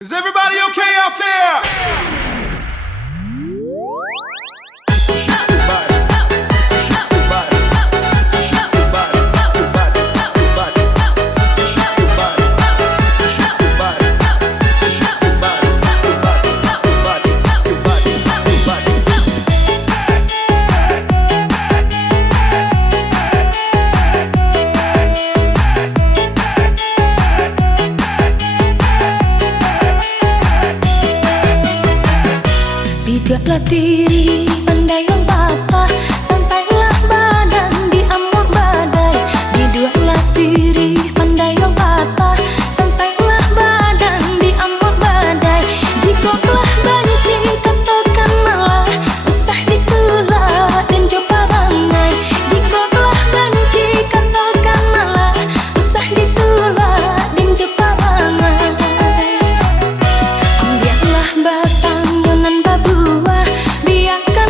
Is everybody okay out there? Bidaklah diri pandailah patah, santailah badan di amur badai. Bidaklah diri pandailah patah, santailah badan di amur badai. Jika telah benci katakan malah, usah ditolak dan coba rangai. Jika telah benci katakan malah, usah ditolak dan coba rangai. Ambillah batang yonan babu, biarkan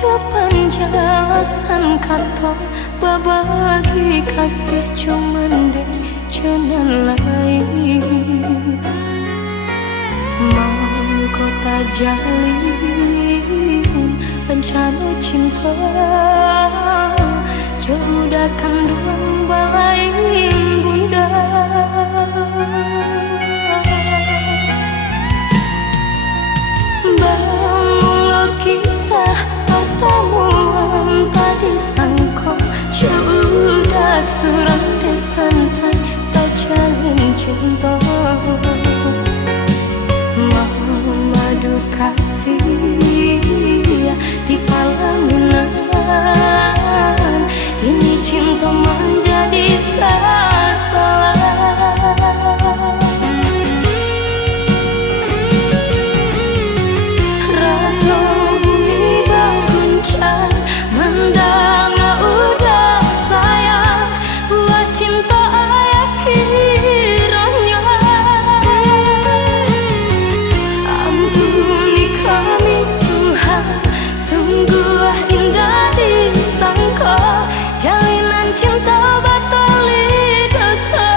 Tiada penjelasan kata berbagi kasih cuman di jalan lain. Mau kota jalin bencana cinta, jauhkan dua balai bunda. Bangunlah kisah pertemuan tadi sangka, sudah surat desan saya tak jalin cinta. Madu kasih di pelaminan, ini cinta menjadi salah. Rasa bumi berguncang mendang udah sayang, buat cinta ayah kiranya. Ampuni kami Tuhan, sungguh indah disangka, jalinan cinta batali dosa.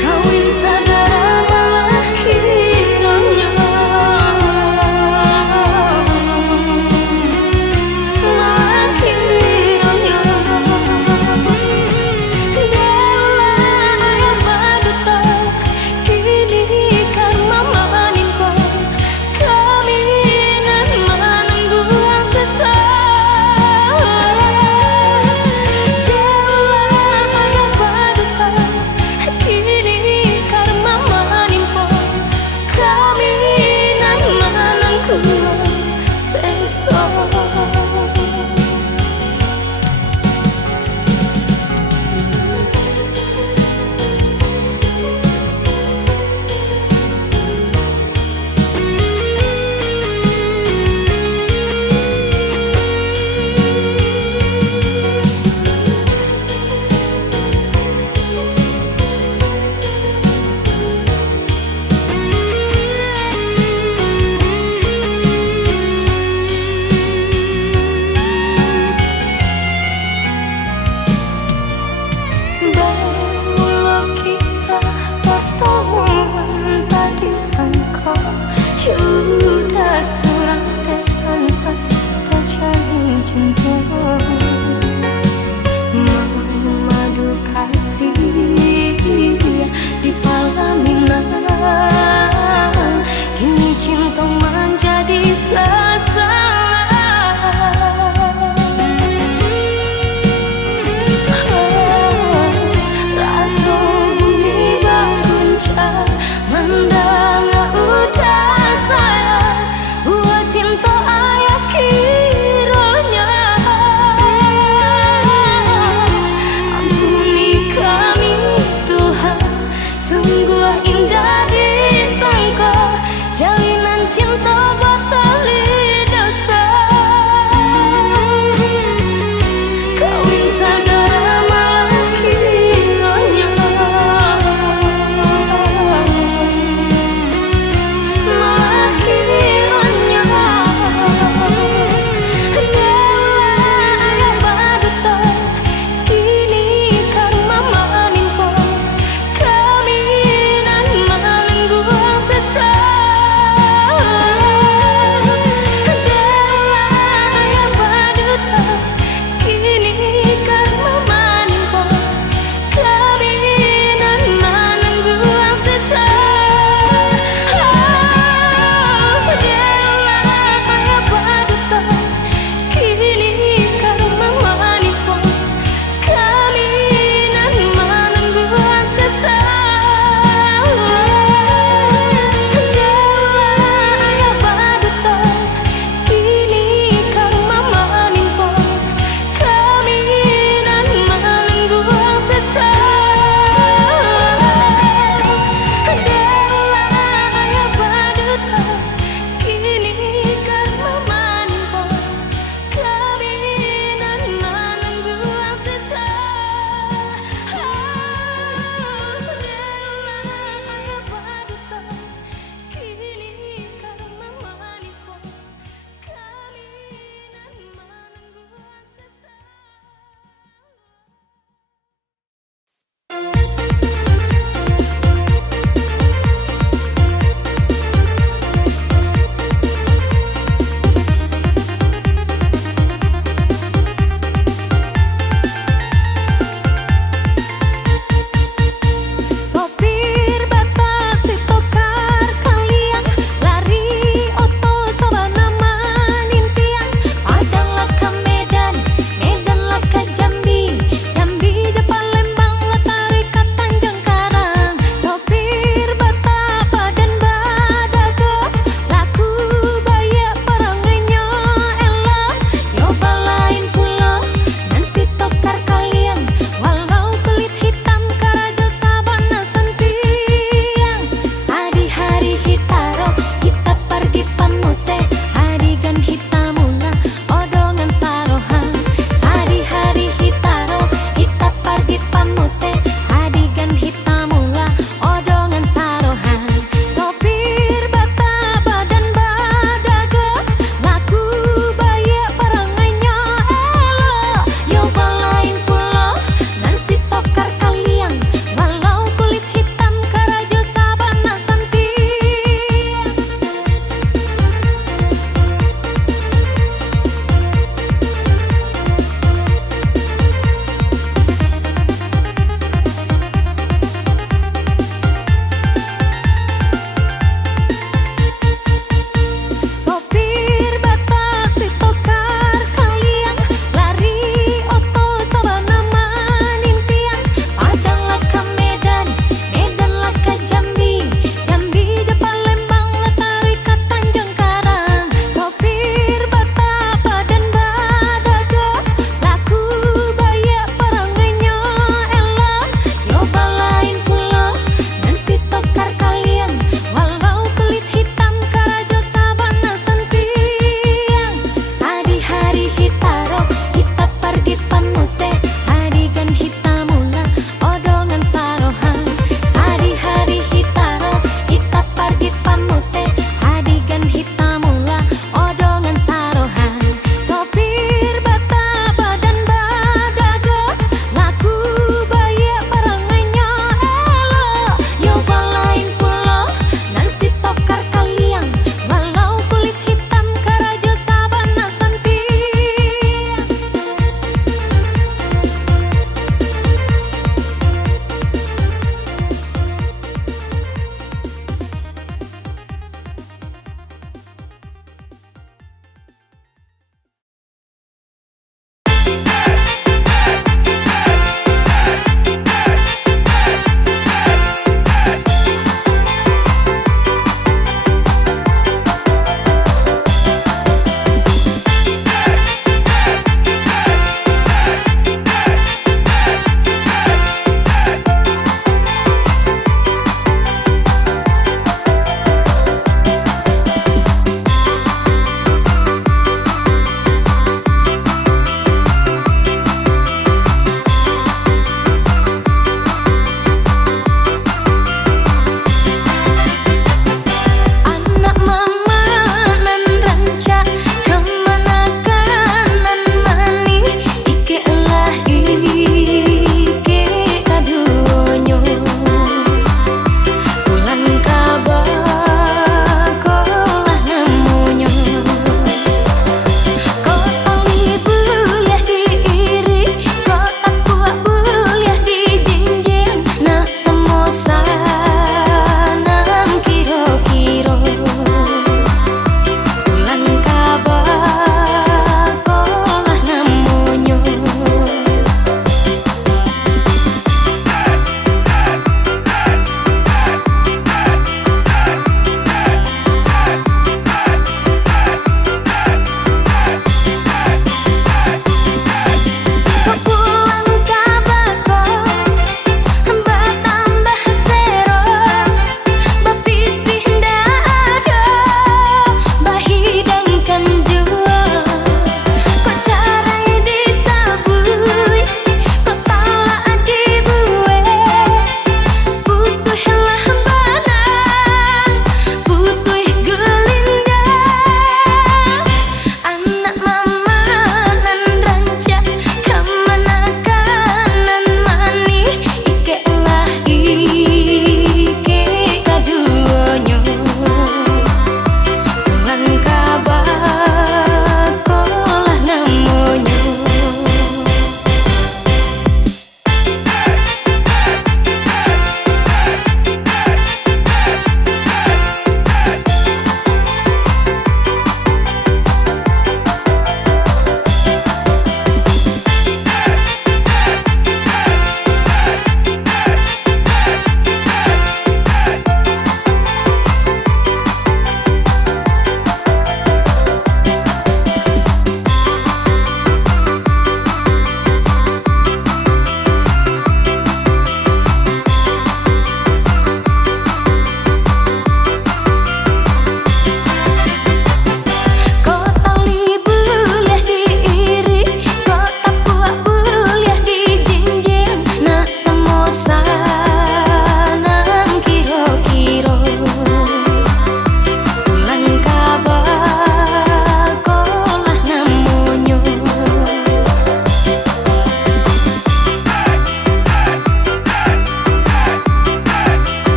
Kawin saudara malah kiranya, malah kiranya. Dewa ayah baduta, kini karma menimpa kami nan menunggu yang sesat. Dewa ayah baduta, kini karma menimpa kami nan menunggu yang sesat. Bangunlah kisah pertemuan tadi sangka, sudah surat desan saya tak jalin cinta. Madu kasih di pelaminan, kini cinta menjadi sasaran. Rasa bumi berguncang mendang udah sayang, buat cinta ayah kiranya.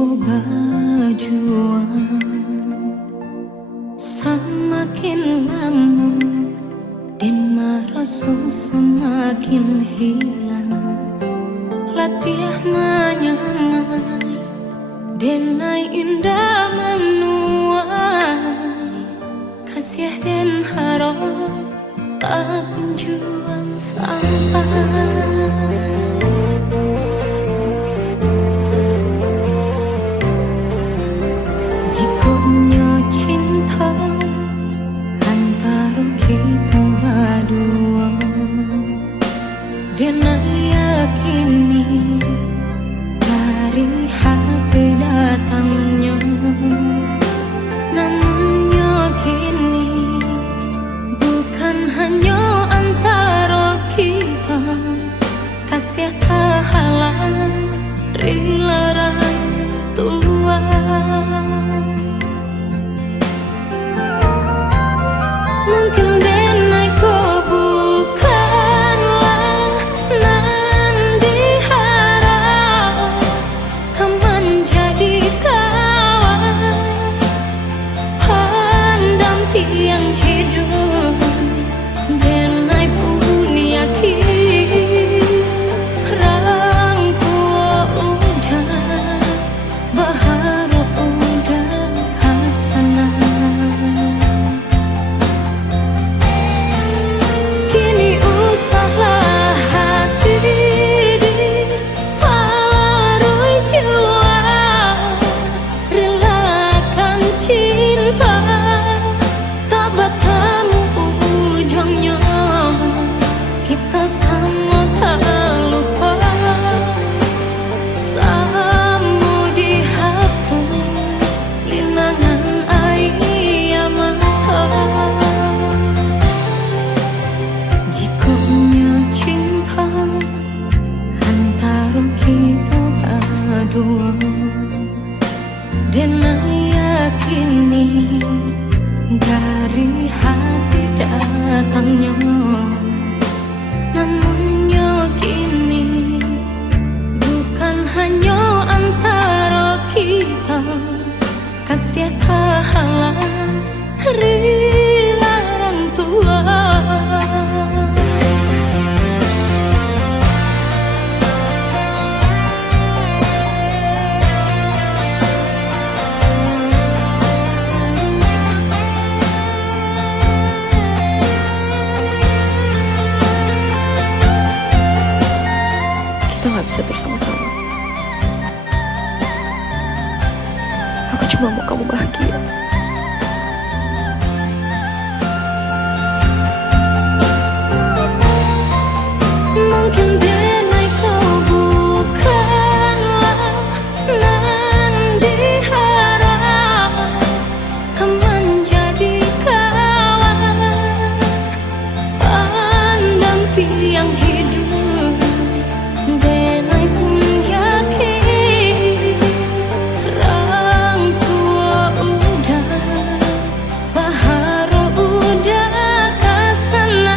coba berjuang, semakin lama dan merasa semakin hilang. Latih menyamai denai indah menuai, kasih dan harap tak kunjung sampai. Jikonya cinta antara kita berdua, dan yakini dari hati datangnya. Namun yakini bukan hanya antara kita, kasih tak halang rela tua. Mungkin denai kau bukanlah nan diharap, kau menjadi kawan pendamping hidup. Denai pun yakin orang tua udah berharap udah kasana. Kini usahlah hati diparui jiwa, relakan cinta tak bertemu ujungnya. Kita sama tak lupa, sama dihapus linangan air mata. Jikonya cinta antara kita berdua, dan yakini dari hati datangnya. Namun yakini bukan hanya antara kita, kasih tak halang rela orang tua. Kita gak bisa terus sama-sama. Aku cuma mau kamu bahagia. Mungkin denai kau bukanlah nan diharap, kau menjadi kawan pendamping hidup. Denai pun yakin orang tua udah berharap udah kasana.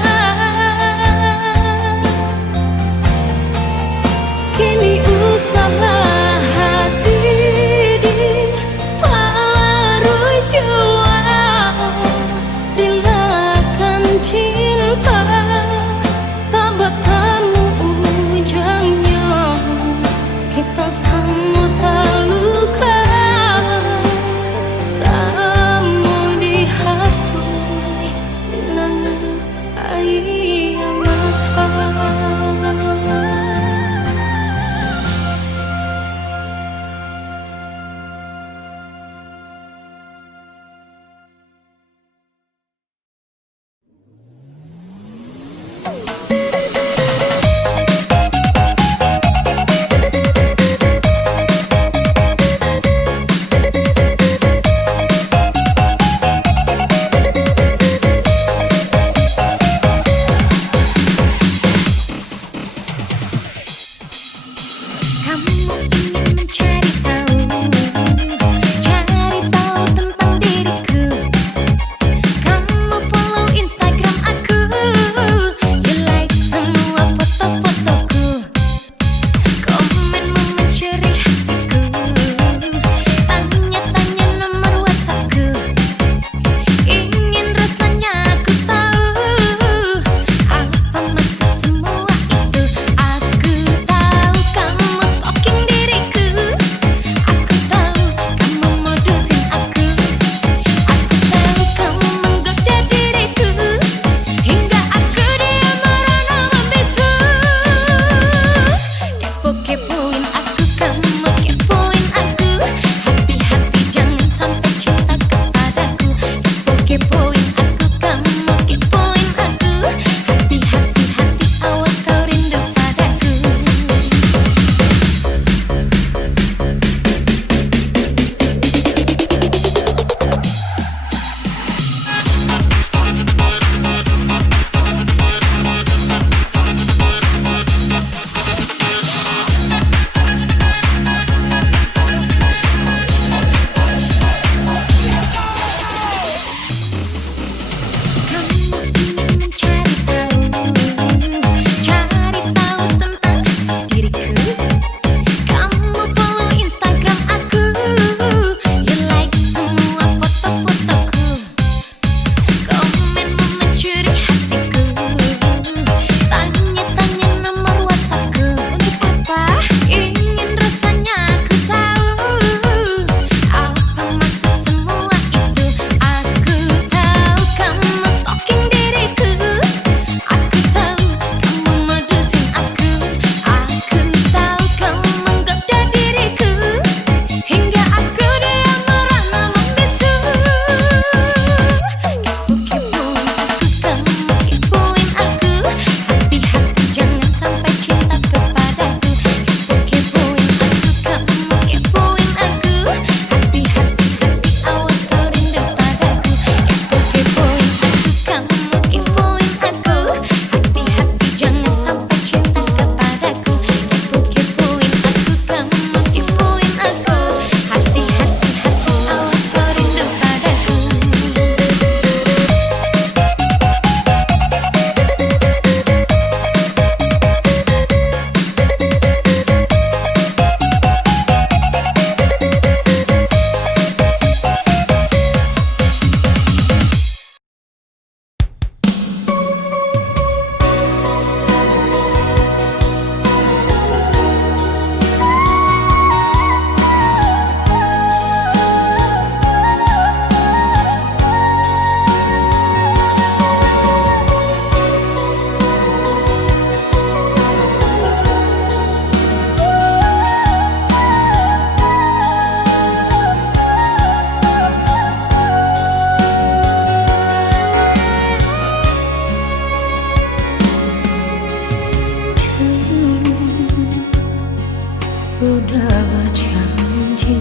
udah berjanji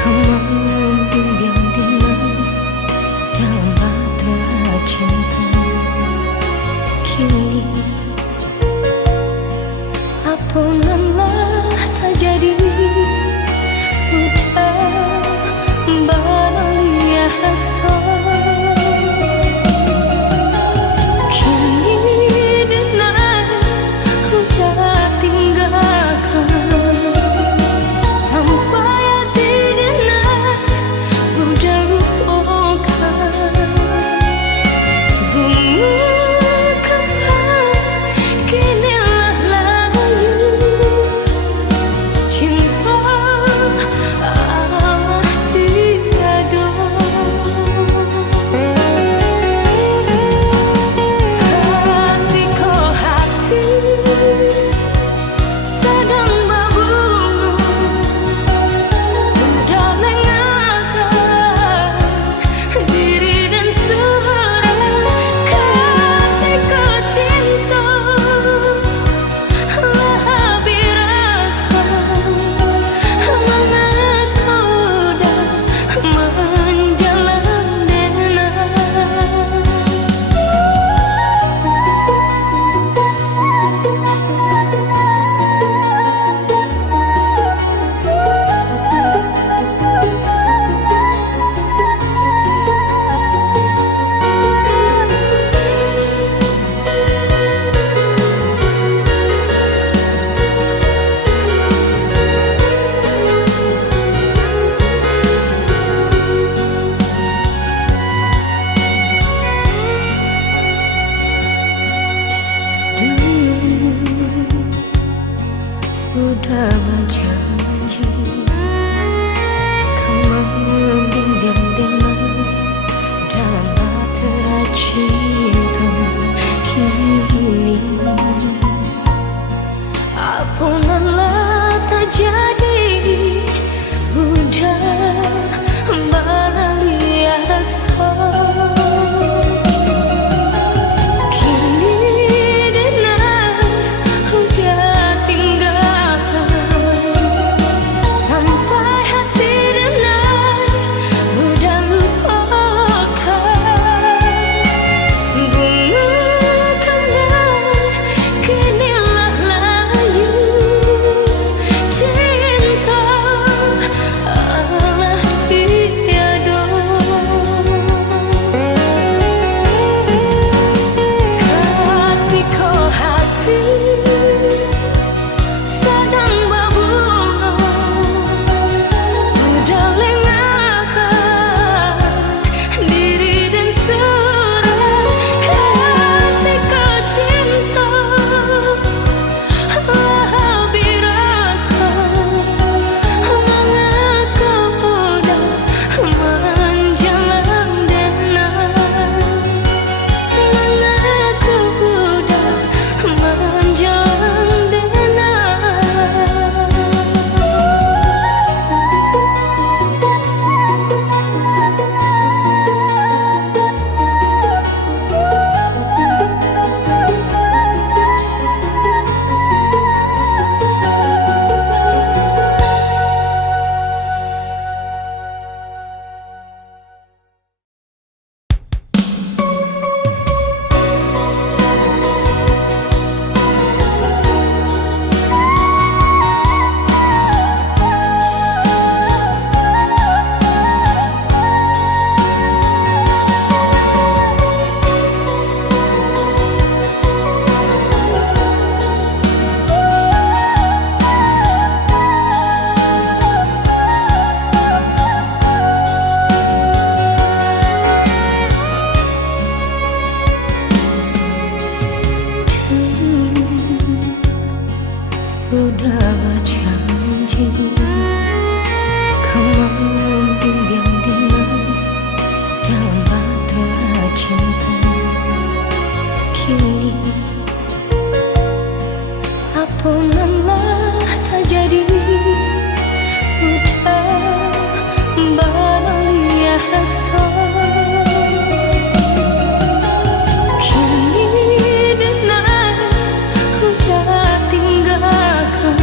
kau membimbing Dina dalam bahtera cinta. Kini ampunanlah tak jadi, udah beralih rasa. Udah berjanji kau membimbing Dina dalam bahtera cinta. Kini ampunanlah tak jadi, udah beralih rasa. Udah berjanji kau membimbing Dina dalam bahtera cinta. Kini ampunanlah tak jadi, udah beralih rasa. Kini Dina udah tinggalkan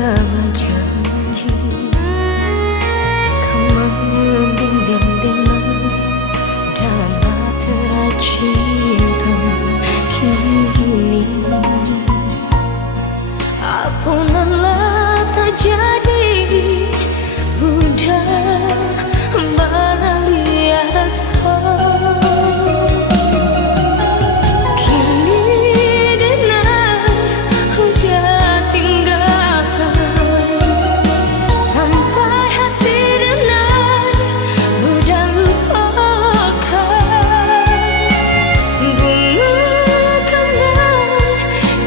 udah berjanji kau membimbing dengan dalam bahtera cinta kini. Apalah terjadi, udah beralih rasa. Kini dengar udah tinggalkan, sampai hati dengar udah lupakan. Bunga kembang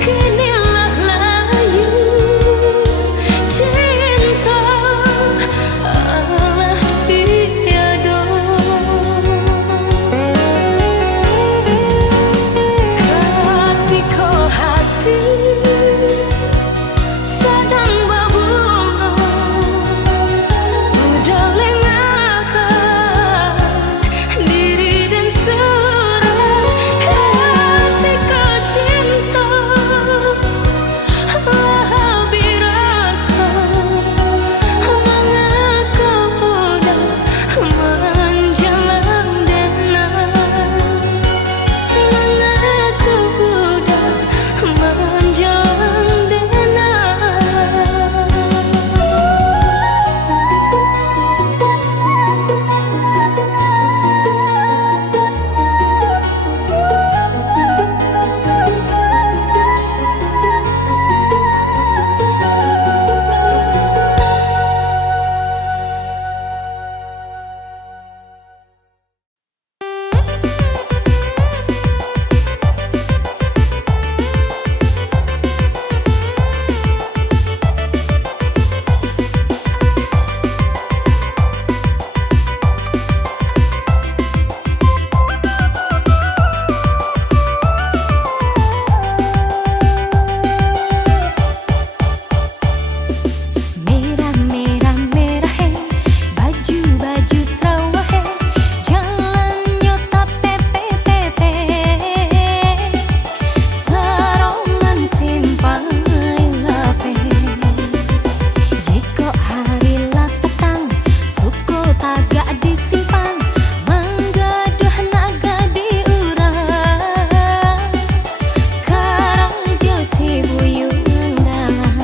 kinilah layu, cinta alah tiada. Ketika hati sedang berbunga, udah lengahkan diri dan surat. Ketika cinta lebih rasa, mengapa udah menjalan denang, mengapa udah menjalan denang. Merah merah merah he, baju baju sawah he, jalannya tak pepe pepe, serongan simpai lape. Jika hari lah petang, suku tagak disimpan, manggaduh naga diurang, karang jo si buyung dalam.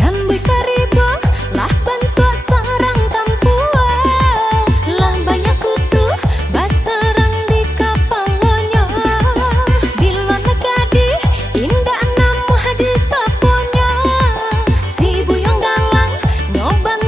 Rambut karibo lah bantuan sarang kampuan, lah banyak kutu baserang di kapalnya. Bila negadi indah namu hadis saponya, si buyung galang nyoban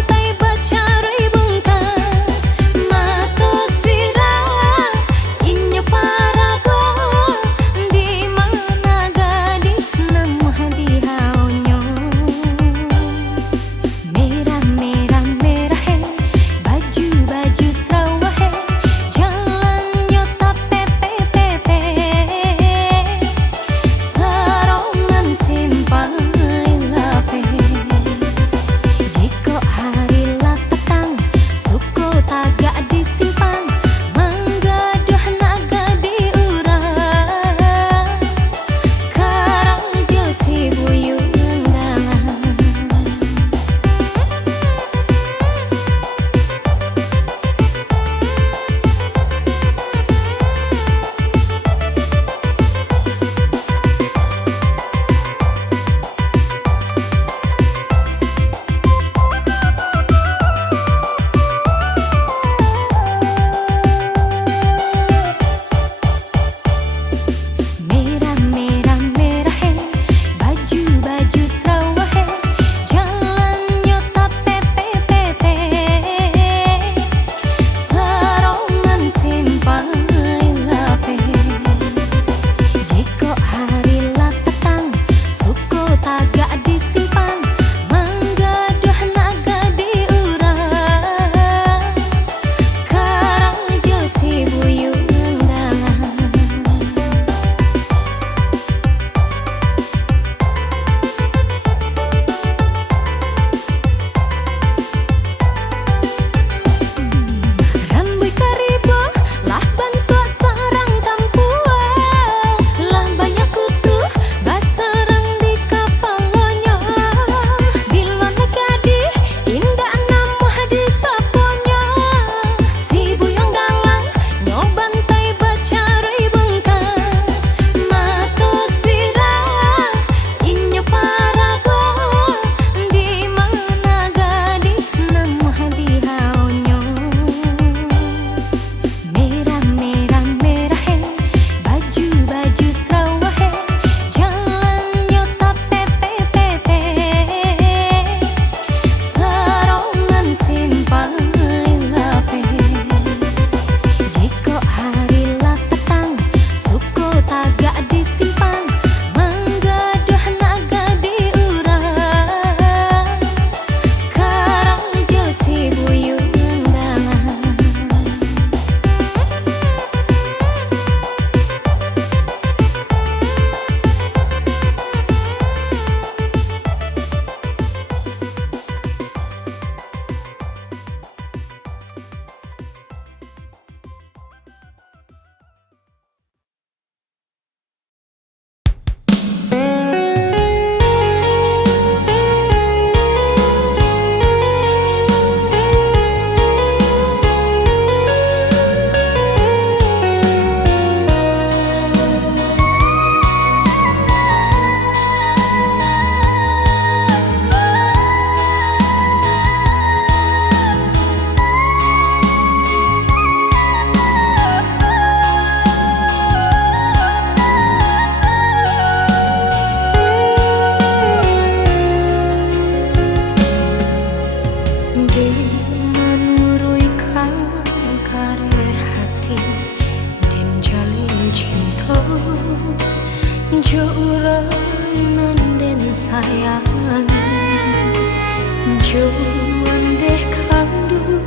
Ondeh kandung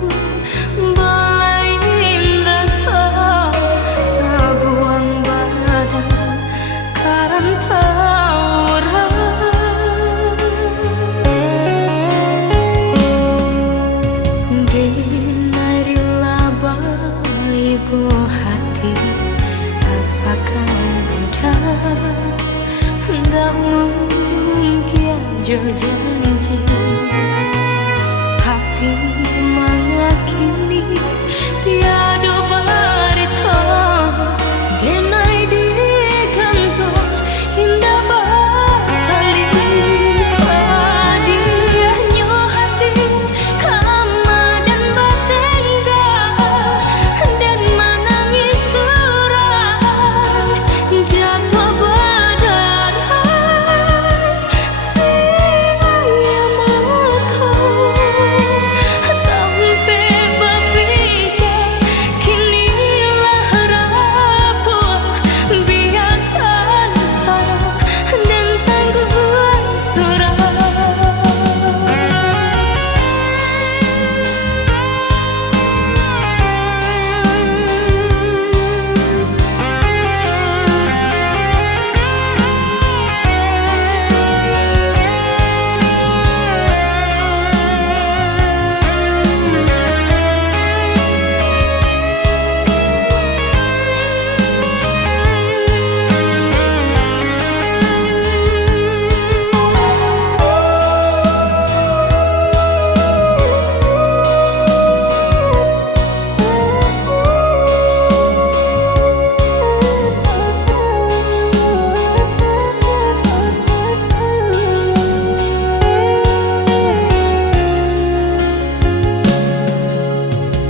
balain rasa tabuang badan karantauran dinari laba ibu hati asakan udah nggak mungkin jo janji tapi mengakini tiada barita denai di kantong indah bakali padiahnya hati kama dan batengga dan menangis surai jatuh berdarah siaya mata sampai berpijak kinilah rapuh biasa salah dan tangguhan surah.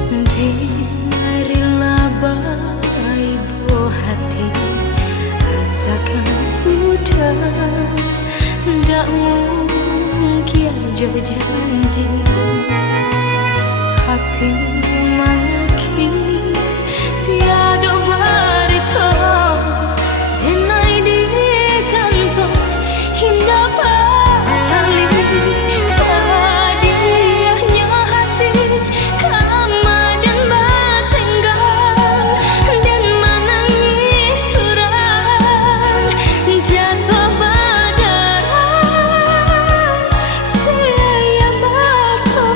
Dinari laba ibu hati asakan udah ndak mungkin jo janji tapi mengakini tiada barita denai di kantong indah bakali padiahnya hati kama dan batenggang dan menangis surai jatuh berdarah siaya mata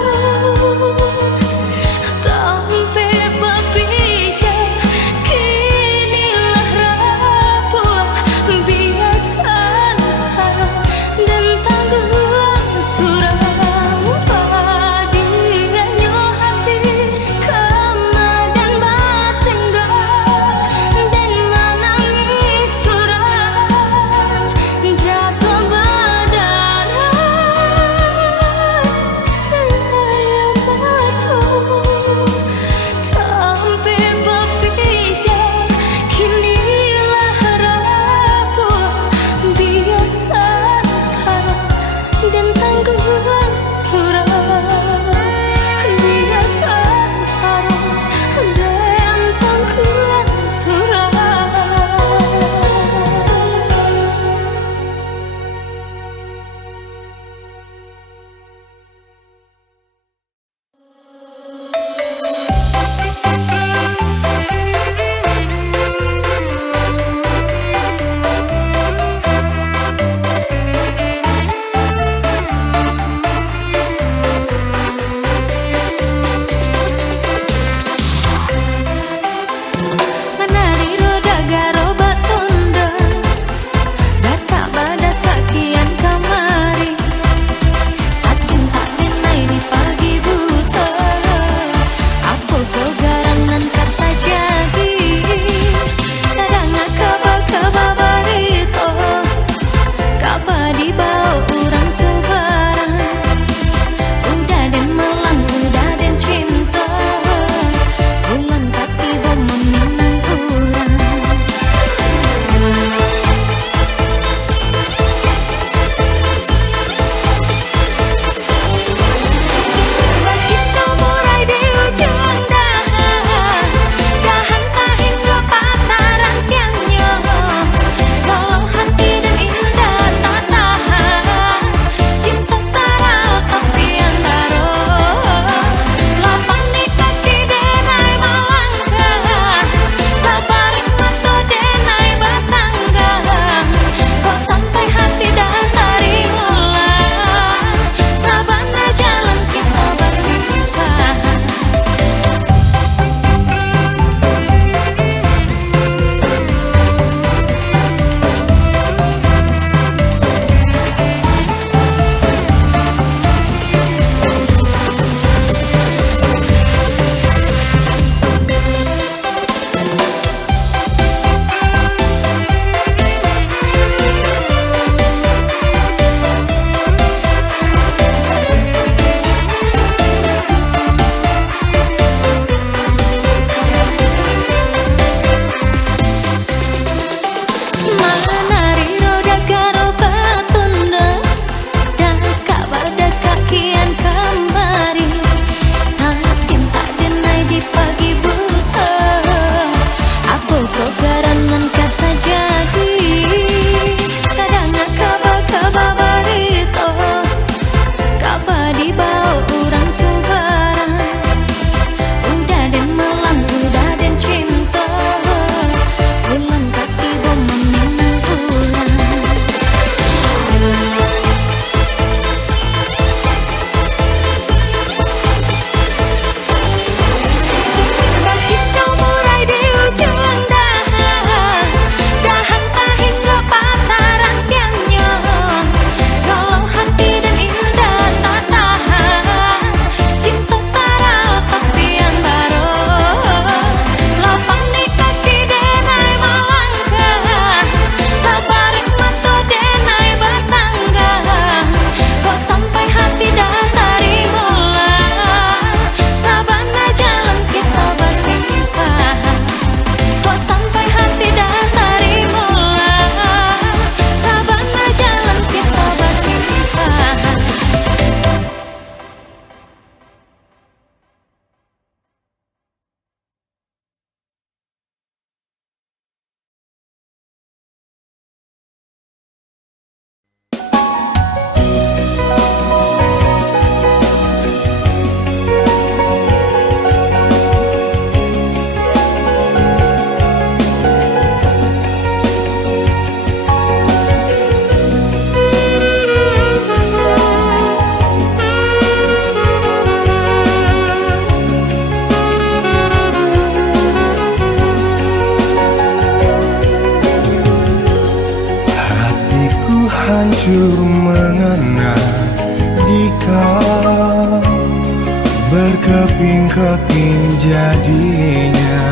keping-keping jadinya.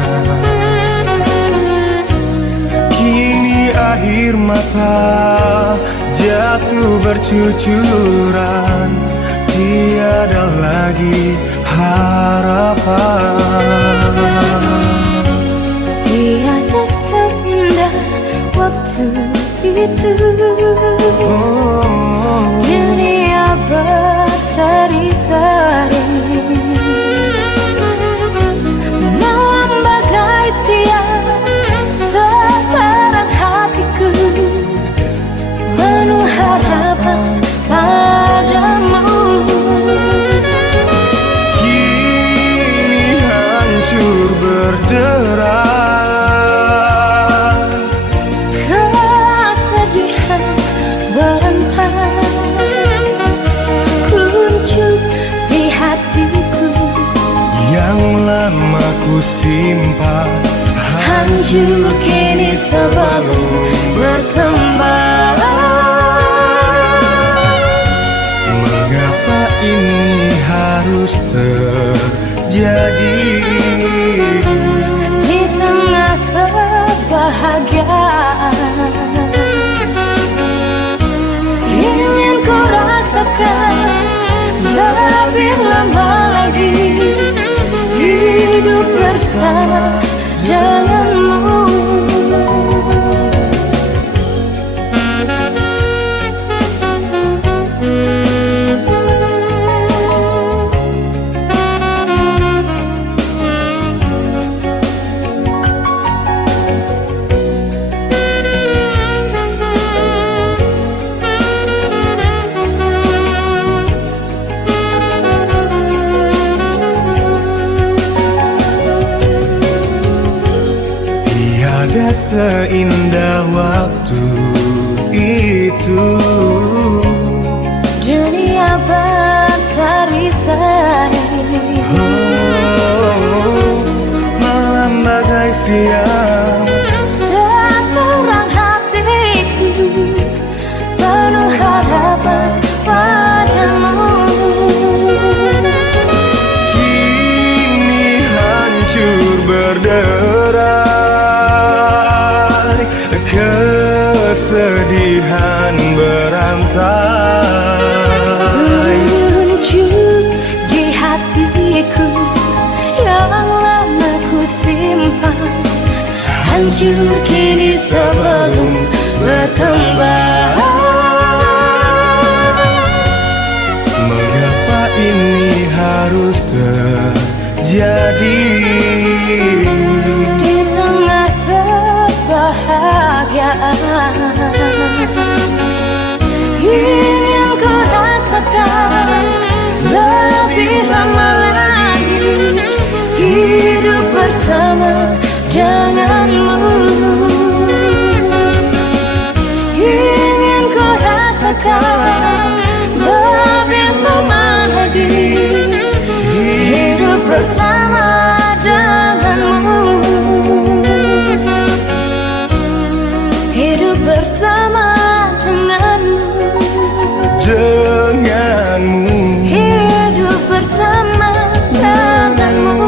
Kini air mata jatuh bercucuran, tiada lagi harapan. Tiada seindah waktu itu, dunia berseri-seri, malam bagai siang sekarang hatiku penuh harapan padamu. Kini hancur berderai, kesedihan berantai kuncup di hatiku yang lama ku simpan hancur kini sebelum berkembang. Mengapa ini harus terjadi Di tengah kebahagiaan ingin ku rasakan lebih lama lagi hidup bersama denganmu. Tiada seindah waktu itu, Dunia berseri-seri, malam bagai siang sekarang hatiku penuh harapan padamu. kini hancur berderai, kesedihan berantai. Muncul di hatiku yang lama ku simpan hancur kini sebelum berkembang. Mengapa ini harus terjadi Di tengah kebahagiaan ingin ku rasakan lebih lama lagi hidup bersama denganmu. Ingin ku rasakan lebih lama lagi hidup bersama denganmu. Hidup bersama denganmu. Hidup bersama denganmu.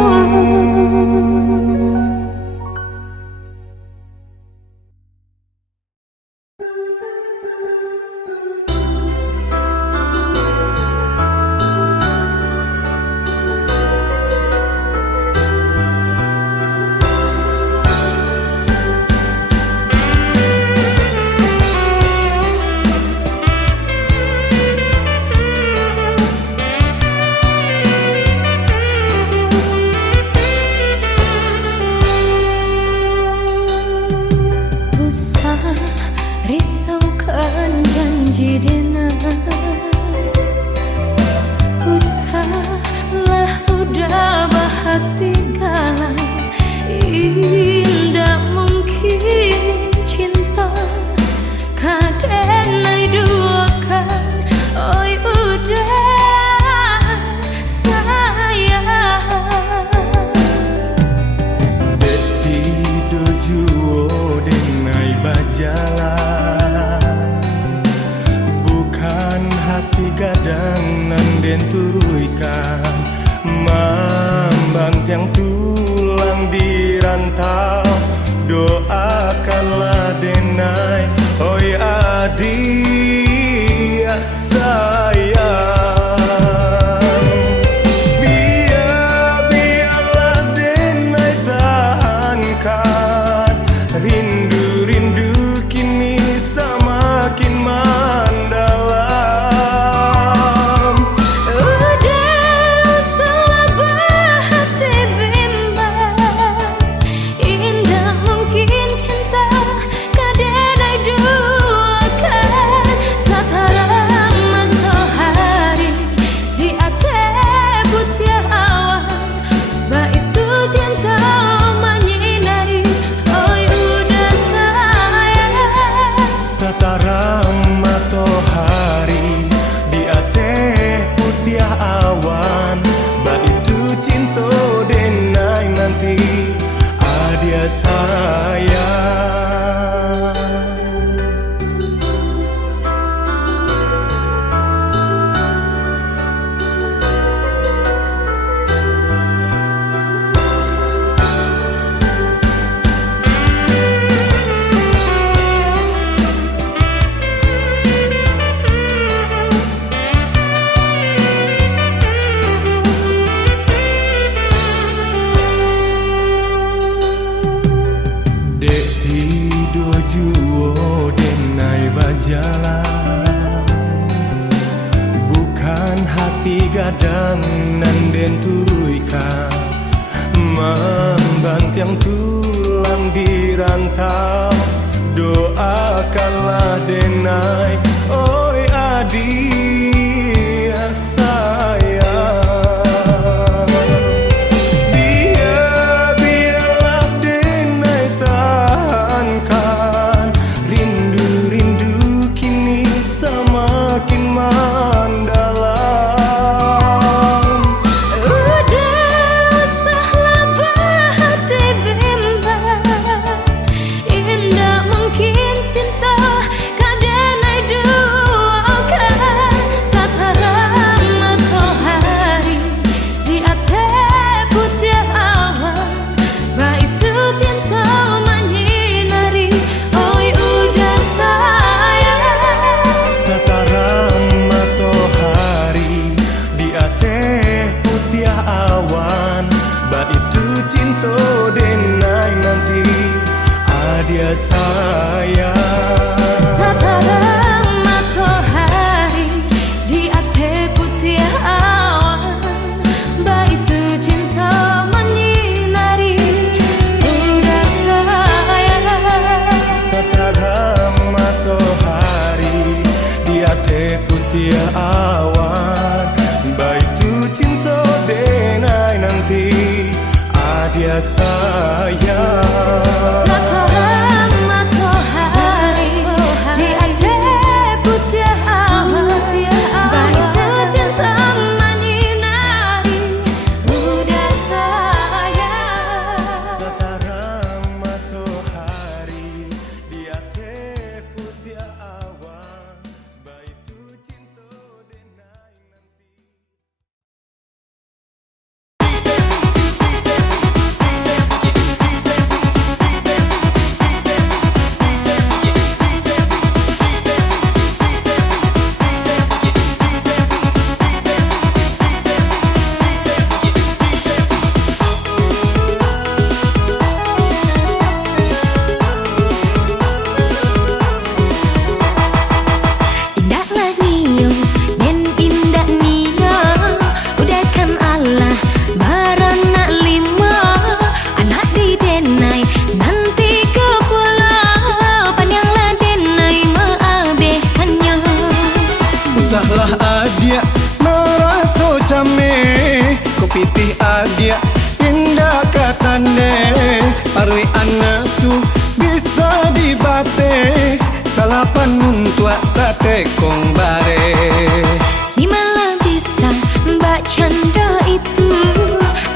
nan den turuikan membantiang tulang di rantau. Doakanlah denai, oi adik sayang. Biarlah denai tahankan, rindu-rindu kini semakin mendalam. Udah usahlah berhati bimbang, indah mungkin cinta kadenai duakan. Sataran matahari di atas putih awan, baitu cinta menyinari, oi udah sayang. Sekarang matahari di atas putih awan, baitu cinta denai nanti adia sayang. Sataran matahari di atas putih awan, baitu cinta menyinari, udah sayang. Sekarang matahari di atas putih awan, baitu cinta denai nanti adia sayang. Sataran matahari di atas putih awan, baitu cinta menyinari, udah sayang. Sekarang matahari di atas putih awan, baitu cinta denai nanti. Indahlah nio, nen indah nio, udahkan Allah baranak lima, anak di denai nanti ke pulau, panjanglah denai maabehkannya. Usahlah adia meraso came, kopitih adia indah katane, parwi anak tu bisa dibate, salapan muntua sate kong bare. Di mana bisa mbak canda itu,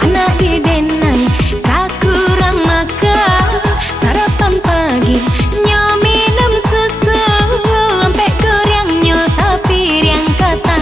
anak di denai tak kurang makan, sarapan pagi nyo minum susu, sampai kuriang nyo sapi yang kata.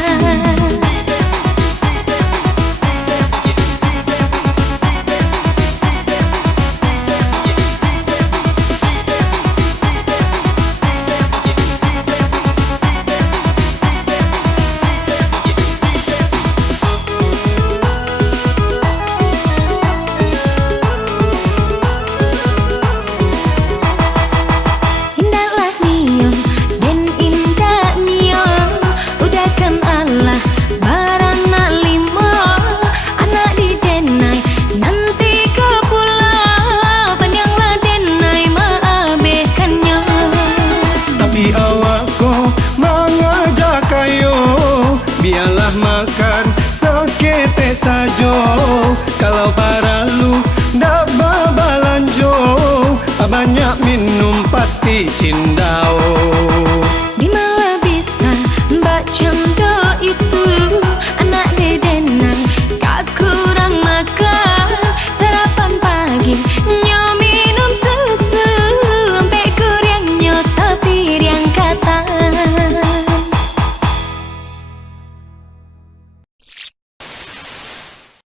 Indahlah nio, den indah nio, udahkan Allah baranak lima, anak di denai nanti ke pulau, panjanglah denai maabehkannya. Tapi awakku mengajak kayo, biarlah makan sekete sajo. Kalau paralu ndak babalanjo, banyak minum pasti cindao.